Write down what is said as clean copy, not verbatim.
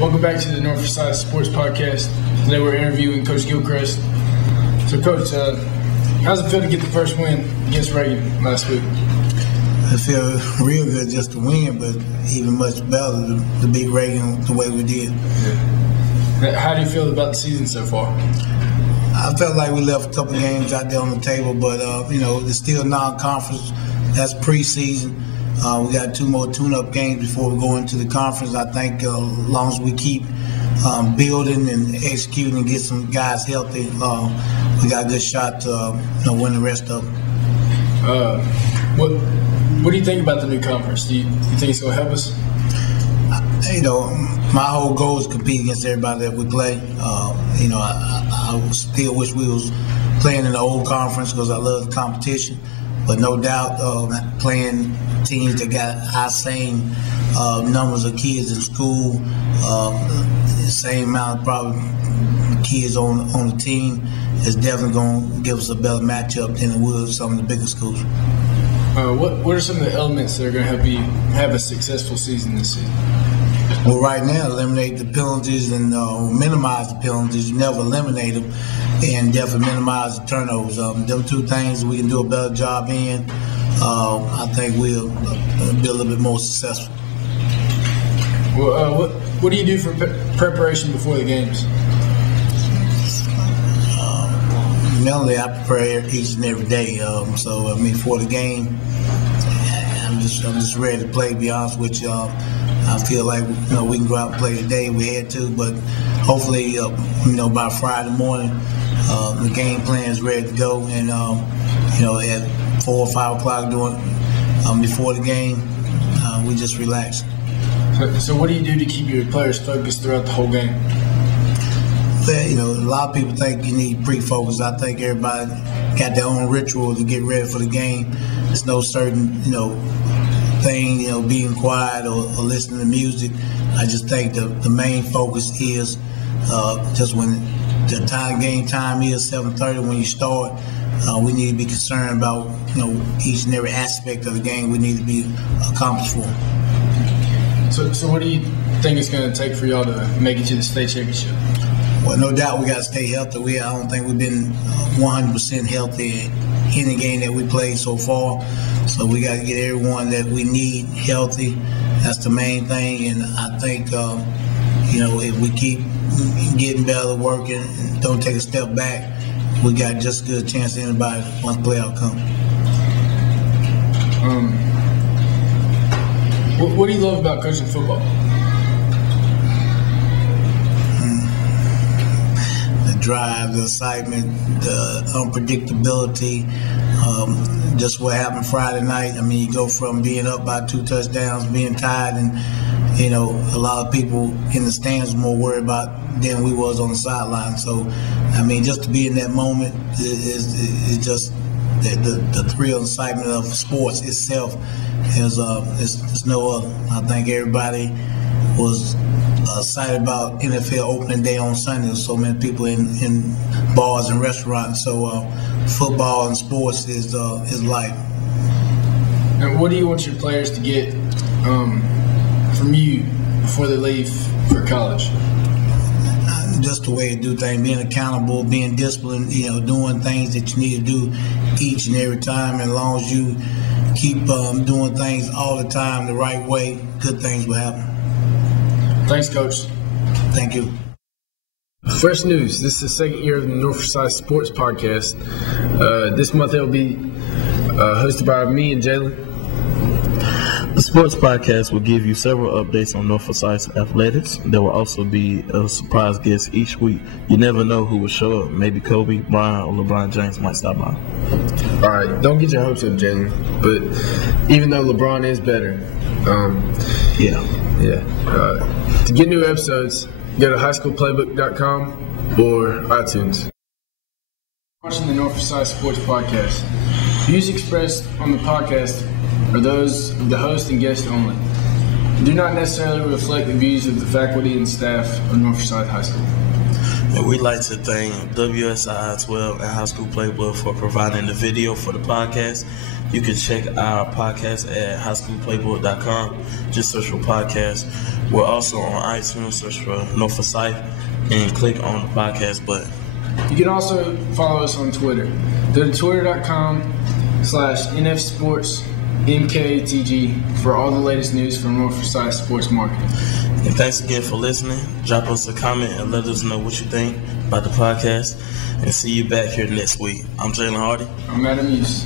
Welcome back to the North Forsyth Sports Podcast. Today we're interviewing Coach Gilchrist. So, Coach, how's it feel to get the first win against Reagan last week? It feels real good just to win, but even much better to beat Reagan the way we did. How do you feel about the season so far? I felt like we left a couple games out there on the table, but it's still non-conference. That's preseason. We got 2 more tune-up games before we go into the conference. I think as long as we keep building and executing and get some guys healthy, we got a good shot to win the rest of them. What do you think about the new conference? Do you think it's going to help us? My whole goal is to compete against everybody that we play. I still wish we was playing in the old conference because I love the competition. But no doubt, playing teams that got our same numbers of kids in school, the same amount of probably kids on the team, is definitely going to give us a better matchup than it would some of the bigger schools. What are some of the elements that are going to help you have a successful season this season? Well, right now, eliminate the penalties and minimize the penalties. You never eliminate them, and definitely minimize the turnovers. Them 2 things we can do a better job in. I think we'll be a little bit more successful. Well, what do you do for preparation before the games? Mentally, I prepare each and every day. For the game, I'm just ready to play. To be honest with you, I feel like we can go out and play today. We had to, but hopefully, by Friday morning, the game plan is ready to go. And at 4 or 5 o'clock before the game, we just relax. So what do you do to keep your players focused throughout the whole game? Well, a lot of people think you need pre-focus. I think everybody got their own ritual to get ready for the game. There's no certain, thing, being quiet or listening to music. I just think the main focus is just when the game time is 7:30 when you start. We need to be concerned about each and every aspect of the game we need to be accomplished for. So what do you think it's going to take for y'all to make it to the state championship? Well, no doubt we got to stay healthy. I don't think we've been 100% healthy in the game that we played so far. So we got to get everyone that we need healthy. That's the main thing. And I think, if we keep getting better, working, and don't take a step back, we got just as good a chance as anybody once playoff comes. What do you love about coaching football? Drive, the excitement, the unpredictability, just what happened Friday night. You go from being up by 2 touchdowns, being tied, and a lot of people in the stands more worried about than we was on the sideline. So, just to be in that moment is just the thrill and excitement of sports itself is no other. I think everybody was excited about NFL opening day on Sunday. So many people in bars and restaurants. So football and sports is life. And what do you want your players to get from you before they leave for college? Just the way to do things, being accountable, being disciplined, doing things that you need to do each and every time. And as long as you keep doing things all the time the right way, good things will happen. Thanks, Coach. Thank you. Fresh news. This is the second year of the North Forsyth Sports Podcast. This month it will be hosted by me and Jaylun. The Sports Podcast will give you several updates on North Forsyth athletics. There will also be a surprise guest each week. You never know who will show up. Maybe Kobe, Brian, or LeBron James might stop by. All right, don't get your hopes up, Jaylun. But even though LeBron is better, to get new episodes, go to highschoolplaybook.com or iTunes. Watching the North Forsyth Sports Podcast. Views expressed on the podcast are those of the host and guest only. Do not necessarily reflect the views of the faculty and staff of North Forsyth High School. And we'd like to thank WSI 12 and High School Playbook for providing the video for the podcast. You can check our podcast at highschoolplaybook.com. Just search for podcast. We're also on iTunes. Search for North Forsyth and click on the podcast button. You can also follow us on Twitter. Go to twitter.com/NFSportsMKTG for all the latest news from North Forsyth sports marketing. And thanks again for listening. Drop us a comment and let us know what you think about the podcast. And see you back here next week. I'm Jaylun Hardy. I'm Adam Hughes.